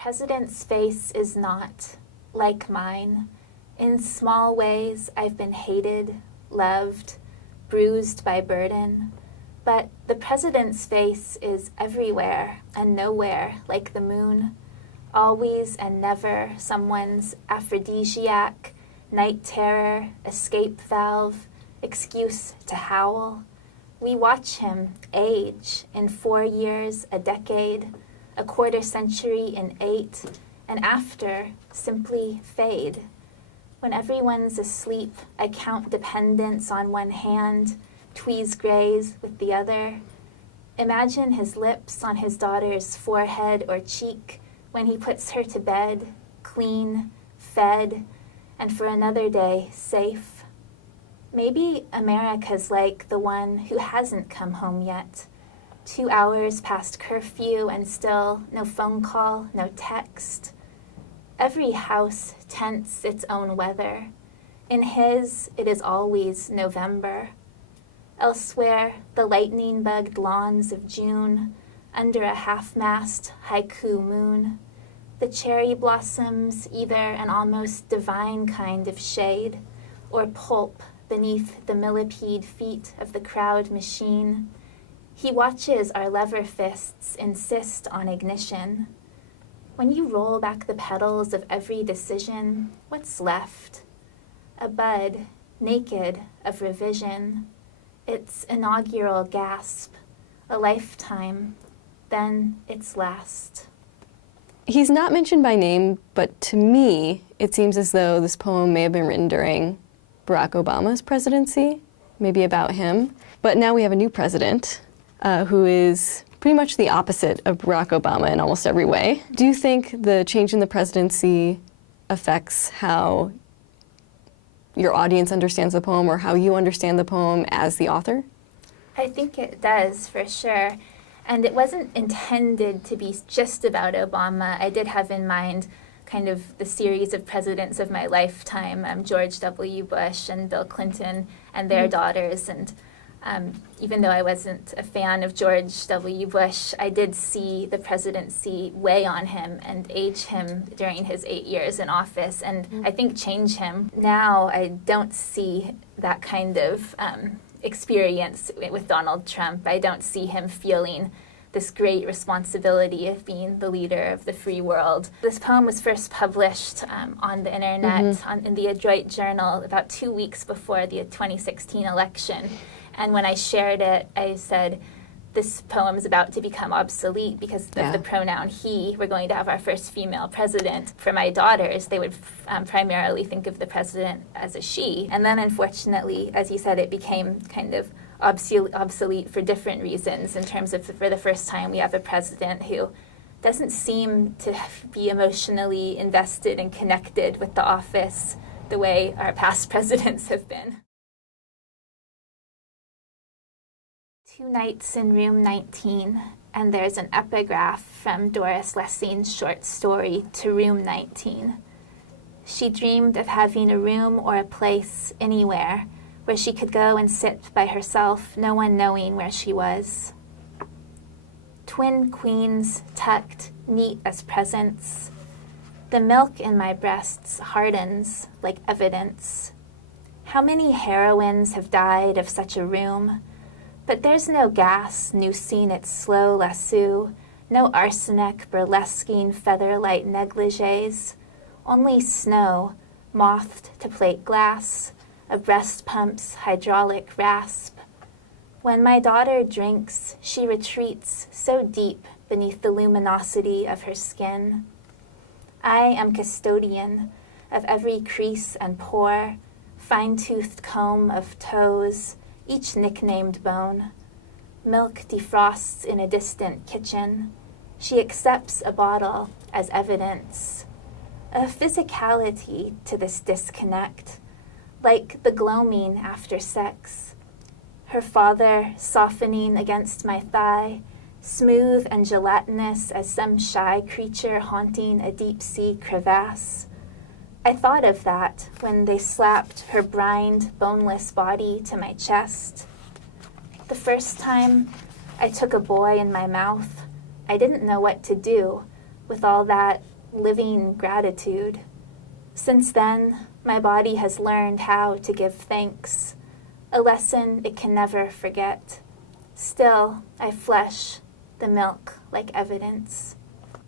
president's face is not like mine. In small ways, I've been hated, loved, bruised by burden. But the president's face is everywhere and nowhere like the moon. Always and never someone's aphrodisiac, night terror, escape valve, excuse to howl. We watch him age in 4 years, a decade, a quarter century in 8, and after simply fade. When everyone's asleep, I count dependents on one hand, tweeze grays with the other. Imagine his lips on his daughter's forehead or cheek when he puts her to bed, clean, fed, and for another day, safe. Maybe America's like the one who hasn't come home yet. 2 hours past curfew and still no phone call, no text. Every house tents its own weather. In his, it is always November. Elsewhere, the lightning-bugged lawns of June, under a half-mast haiku moon. The cherry blossoms either an almost divine kind of shade, or pulp beneath the millipede feet of the crowd machine. He watches our lever fists insist on ignition. When you roll back the petals of every decision, what's left? A bud, naked of revision. Its inaugural gasp, a lifetime, then its last. He's not mentioned by name, but to me, it seems as though this poem may have been written during Barack Obama's presidency, maybe about him. But now we have a new president who is pretty much the opposite of Barack Obama in almost every way. Do you think the change in the presidency affects how your audience understands the poem or how you understand the poem as the author? I think it does, for sure. And it wasn't intended to be just about Obama. I did have in mind kind of the series of presidents of my lifetime, George W. Bush and Bill Clinton and their daughters. And even though I wasn't a fan of George W. Bush, I did see the presidency weigh on him and age him during his 8 years in office, and I think change him. Now I don't see that kind of experience with Donald Trump. I don't see him feeling this great responsibility of being the leader of the free world. This poem was first published on the internet in the Adroit Journal about 2 weeks before the 2016 election. And when I shared it, I said, this poem is about to become obsolete because of the pronoun he. We're going to have our first female president. For my daughters, they would primarily think of the president as a she. And then unfortunately, as you said, it became kind of obsolete for different reasons in terms of, for the first time, we have a president who doesn't seem to be emotionally invested and connected with the office the way our past presidents have been. 2 nights in room 19, and there's an epigraph from Doris Lessing's short story To Room 19. She dreamed of having a room or a place anywhere where she could go and sit by herself, no one knowing where she was. Twin queens tucked neat as presents. The milk in my breasts hardens like evidence. How many heroines have died of such a room? But there's no gas noosing its slow lasso, no arsenic burlesquing feather-light negligees, only snow mothed to plate glass, a breast pump's hydraulic rasp. When my daughter drinks, she retreats so deep beneath the luminosity of her skin. I am custodian of every crease and pore, fine-toothed comb of toes, each nicknamed bone. Milk defrosts in a distant kitchen. She accepts a bottle as evidence. A physicality to this disconnect, like the gloaming after sex. Her father softening against my thigh, smooth and gelatinous as some shy creature haunting a deep-sea crevasse. I thought of that when they slapped her brined, boneless body to my chest. The first time I took a boy in my mouth, I didn't know what to do with all that living gratitude. Since then, my body has learned how to give thanks, a lesson it can never forget. Still, I flesh the milk like evidence.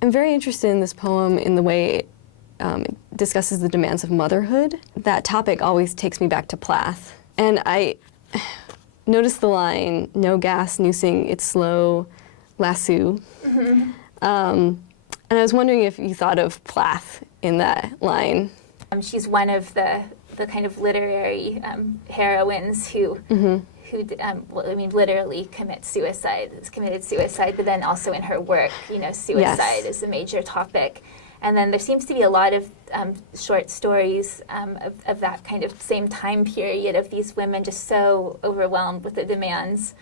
I'm very interested in this poem in the way it discusses the demands of motherhood. That topic always takes me back to Plath. And I noticed the line, "No gas noosing its slow lasso." Mm-hmm. And I was wondering if you thought of Plath in that line. She's one of the kind of literary heroines who, well, I mean, literally committed suicide, but then also in her work, suicide is a major topic. And then there seems to be a lot of short stories of that kind of same time period of these women just so overwhelmed with the demands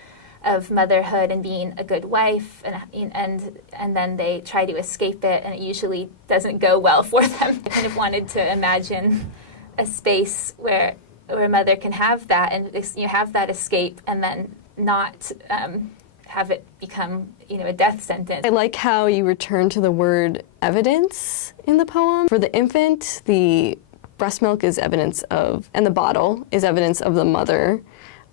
of motherhood and being a good wife, and then they try to escape it, and it usually doesn't go well for them. I kind of wanted to imagine a space where a mother can have that, and have that escape, and then not have it become a death sentence. I like how you return to the word evidence in the poem. For the infant, the breast milk is evidence of, and the bottle is evidence of the mother,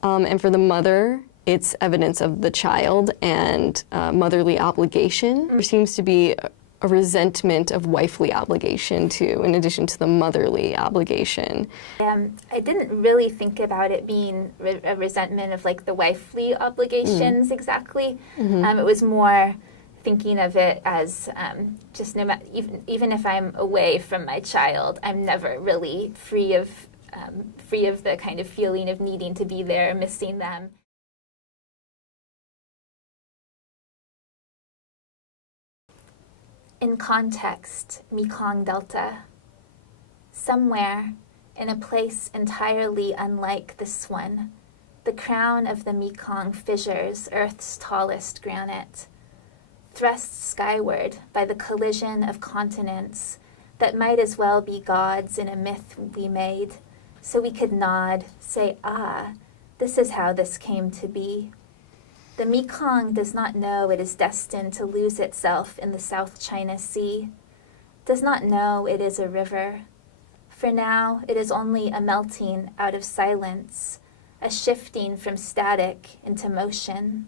and for the mother, it's evidence of the child and motherly obligation. There seems to be a resentment of wifely obligation too, in addition to the motherly obligation. I didn't really think about it being a resentment of like the wifely obligations exactly. It was more thinking of it as just even if I'm away from my child, I'm never really free of the kind of feeling of needing to be there, missing them. In context, Mekong Delta. Somewhere, in a place entirely unlike this one, the crown of the Mekong fissures Earth's tallest granite, thrust skyward by the collision of continents that might as well be gods in a myth we made, so we could nod, say, "Ah, this is how this came to be." The Mekong does not know it is destined to lose itself in the South China Sea, does not know it is a river. For now, it is only a melting out of silence, a shifting from static into motion.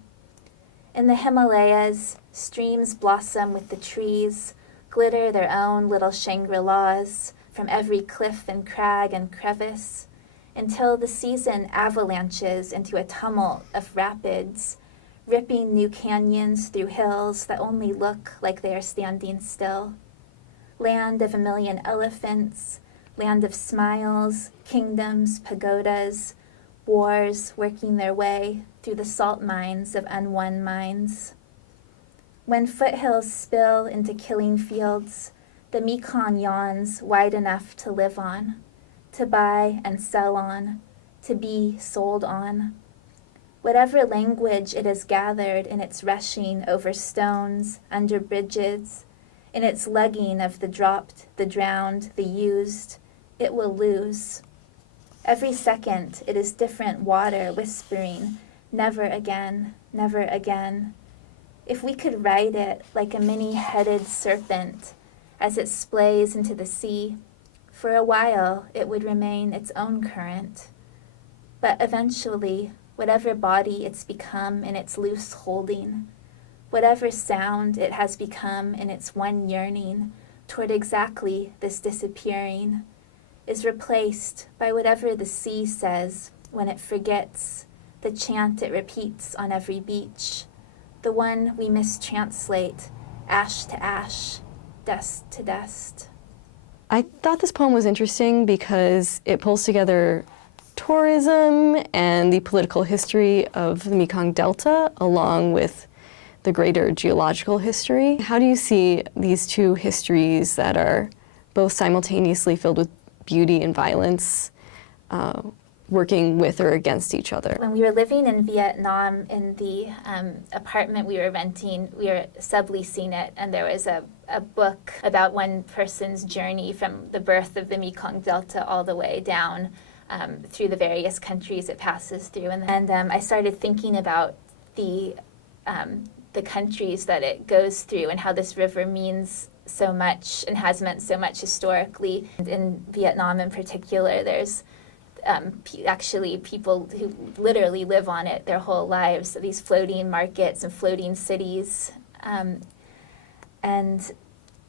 In the Himalayas, streams blossom with the trees, glitter their own little Shangri-Las from every cliff and crag and crevice, until the season avalanches into a tumult of rapids, ripping new canyons through hills that only look like they are standing still. Land of a million elephants, land of smiles, kingdoms, pagodas, wars working their way through the salt mines of unwon mines. When foothills spill into killing fields, the Mekong yawns wide enough to live on, to buy and sell on, to be sold on. Whatever language it has gathered in its rushing over stones, under bridges, in its lugging of the dropped, the drowned, the used, it will lose. Every second it is different water whispering, "Never again, never again." If we could ride it like a many-headed serpent as it splays into the sea, for a while it would remain its own current. But eventually, whatever body it's become in its loose holding, whatever sound it has become in its one yearning toward exactly this disappearing, is replaced by whatever the sea says when it forgets, the chant it repeats on every beach, the one we mistranslate, ash to ash, dust to dust. I thought this poem was interesting because it pulls together tourism and the political history of the Mekong Delta along with the greater geological history. How do you see these two histories that are both simultaneously filled with beauty and violence working with or against each other? When we were living in Vietnam in the apartment we were renting, we were subleasing it, and there was a book about one person's journey from the birth of the Mekong Delta all the way down through the various countries it passes through. And I started thinking about the countries that it goes through and how this river means so much and has meant so much historically. And in Vietnam in particular, there's actually people who literally live on it their whole lives, these floating markets and floating cities. And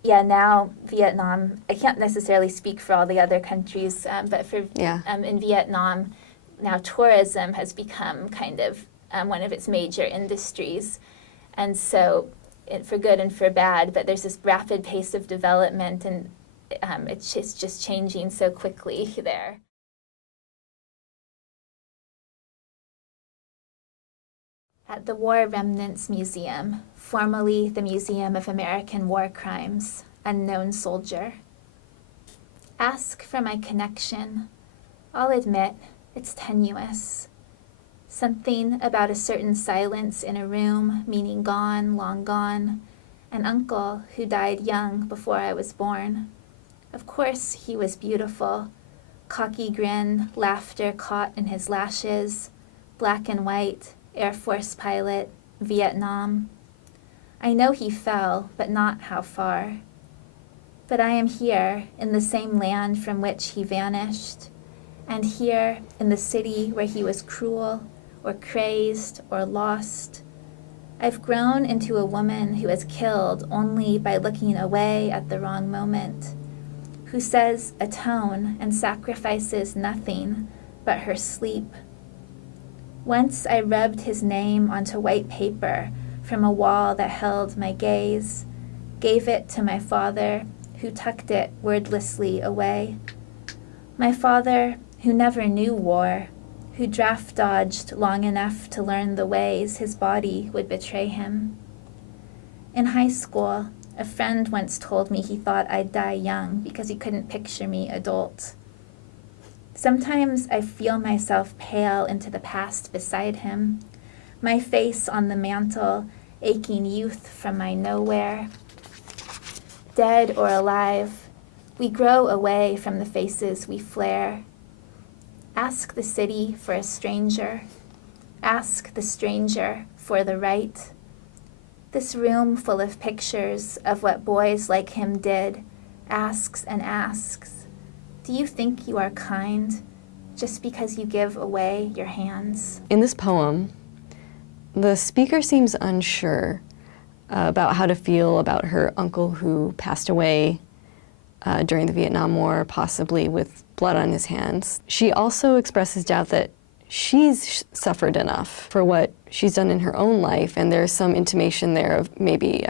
yeah, now Vietnam, I can't necessarily speak for all the other countries, but for in Vietnam, now tourism has become kind of one of its major industries. And so, for good and for bad, but there's this rapid pace of development, and it's just changing so quickly there. At the War Remnants Museum, formerly the Museum of American War Crimes, unknown soldier. Ask for my connection. I'll admit it's tenuous. Something about a certain silence in a room, meaning gone, long gone. An uncle who died young before I was born. Of course he was beautiful. Cocky grin, laughter caught in his lashes. Black and white, Air Force pilot, Vietnam. I know he fell, but not how far. But I am here, in the same land from which he vanished, and here, in the city where he was cruel, or crazed, or lost. I've grown into a woman who is killed only by looking away at the wrong moment, who says atone and sacrifices nothing but her sleep. Once I rubbed his name onto white paper from a wall that held my gaze, gave it to my father, who tucked it wordlessly away. My father, who never knew war, who draft dodged long enough to learn the ways his body would betray him. In high school, a friend once told me he thought I'd die young because he couldn't picture me adult. Sometimes I feel myself pale into the past beside him, my face on the mantle, aching youth from my nowhere. Dead or alive, we grow away from the faces we flare. Ask the city for a stranger. Ask the stranger for the right. This room full of pictures of what boys like him did asks and asks, do you think you are kind just because you give away your hands? In this poem, the speaker seems unsure about how to feel about her uncle who passed away during the Vietnam War, possibly with blood on his hands. She also expresses doubt that she's suffered enough for what she's done in her own life, and there's some intimation there of maybe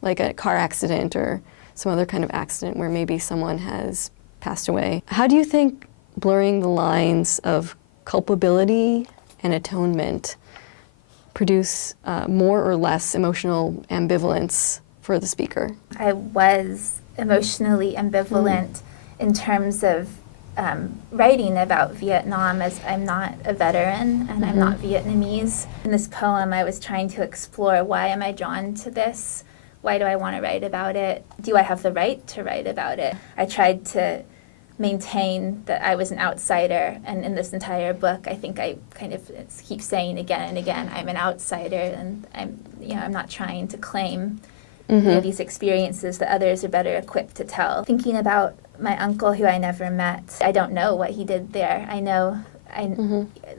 like a car accident or some other kind of accident where maybe someone has passed away. How do you think blurring the lines of culpability and atonement produce more or less emotional ambivalence for the speaker? I was emotionally ambivalent in terms of writing about Vietnam, as I'm not a veteran and I'm not Vietnamese. In this poem, I was trying to explore, why am I drawn to this? Why do I want to write about it? Do I have the right to write about it? I tried to maintain that I was an outsider, and in this entire book, I think I kind of keep saying again and again, I'm an outsider, and I'm not trying to claim these experiences that others are better equipped to tell. Thinking about my uncle, who I never met, I don't know what he did there. I know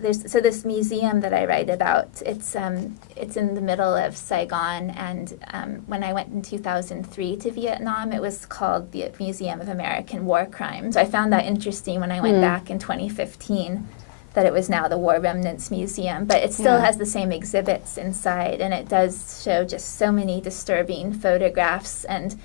there's this museum that I write about. It's in the middle of Saigon, and when I went in 2003 to Vietnam, it was called the Museum of American War Crimes. So I found that interesting when I went back in 2015. That it was now the War Remnants Museum, but it still has the same exhibits inside, and it does show just so many disturbing photographs and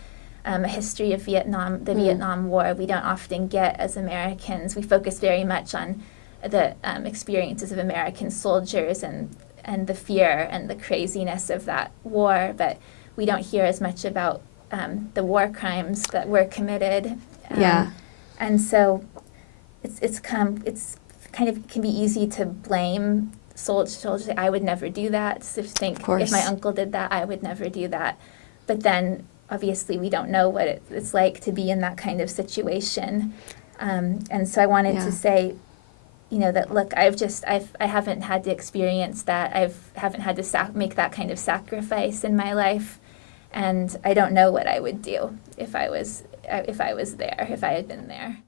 a history of Vietnam, the Vietnam War. We don't often get as Americans. We focus very much on the experiences of American soldiers and the fear and the craziness of that war, but we don't hear as much about the war crimes that were committed. And so it's kind of can be easy to blame soldiers. I would never do that. So think if my uncle did that, I would never do that. But then obviously we don't know what it's like to be in that kind of situation. And so I wanted to say, that look, I haven't had to experience that. I haven't had to make that kind of sacrifice in my life. And I don't know what I would do if I was there, if I had been there.